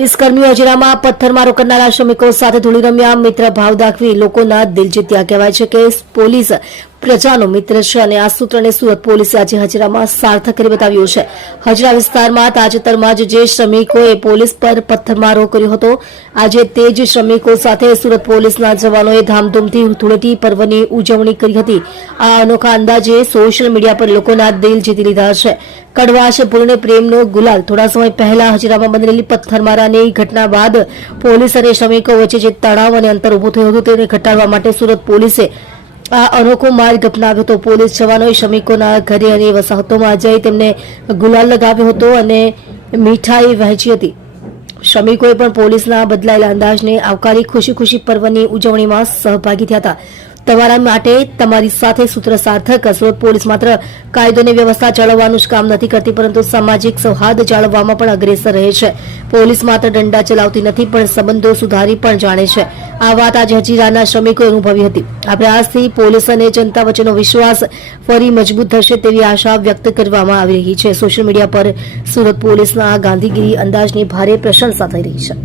Police કર્મીઓ હજીરામાં પથ્થરમારો કરનારા શ્રમિકો સાથે ધૂળી રમ્યા, મિત્ર ભાવ દાખવી લોકોના દિલ જીત્યા. કહેવાય છે કે પોલીસ પ્રજાનો મિત્ર છે અને આ સૂત્રને સુરત પોલીસે આજે હજીરામાં સાર્થક કરી બતાવ્યું છે. હજીરા વિસ્તારમાં તાજેતરમાં જ જે શ્રમિકોએ પોલીસ પર પથ્થરમારો કર્યો હતો, આજે તે જ શ્રમિકો સાથે સુરત પોલીસના જવાનોએ ધામધૂમથી ધૂળેટી પર્વની ઉજવણી કરી હતી. આ અનોખા અંદાજે સોશિયલ મીડિયા પર લોકોના દિલ જીતી લીધા છે. કડવાશ પૂર્ણ પ્રેમનો ગુલાલ. થોડા સમય પહેલા હજીરામાં બનેલી પથ્થરમારાની ઘટના બાદ પોલીસ અને શ્રમિકો વચ્ચે જે તણાવ અને અંતર ઉભું થયું હતું તેને ઘટાડવા માટે સુરત પોલીસે આ અનોખો માર્ગ અપનાવ્યો હતો. પોલીસ જવાનોએ શ્રમિકોના ઘરે અને વસાહતોમાં જઈ તેમને ગુલાલ લગાવ્યો હતો અને મીઠાઈ વહેંચી હતી. શ્રમિકોએ પણ પોલીસના બદલાયેલા અંદાજને આવકારી ખુશી ખુશી પર્વની ઉજવણીમાં સહભાગી થયા હતા. તમારા માટે તમારી સાથે સૂત્ર સાર્થક. સુરત પોલીસ માત્ર કાયદો અને વ્યવસ્થા જાળવવાનું જ કામ નથી કરતી, પરંતુ સામાજિક સૌહાર્દ જાળવવામાં પણ અગ્રેસર રહે છે. પોલીસ માત્ર દંડા ચલાવતી નથી, પણ સંબંધો સુધારી પણ જાણે છે. આ વાત આજે હજીરાના શ્રમિકોએ અનુભવી હતી. આ પ્રયાસથી પોલીસ અને જનતા વચ્ચેનો વિશ્વાસ ફરી મજબૂત થશે તેવી આશા વ્યક્ત કરવામાં આવી રહી છે. સોશિયલ મીડિયા પર સુરત પોલીસના ગાંધીગીરી અંદાજની ભારે પ્રશંસા થઈ રહી છે.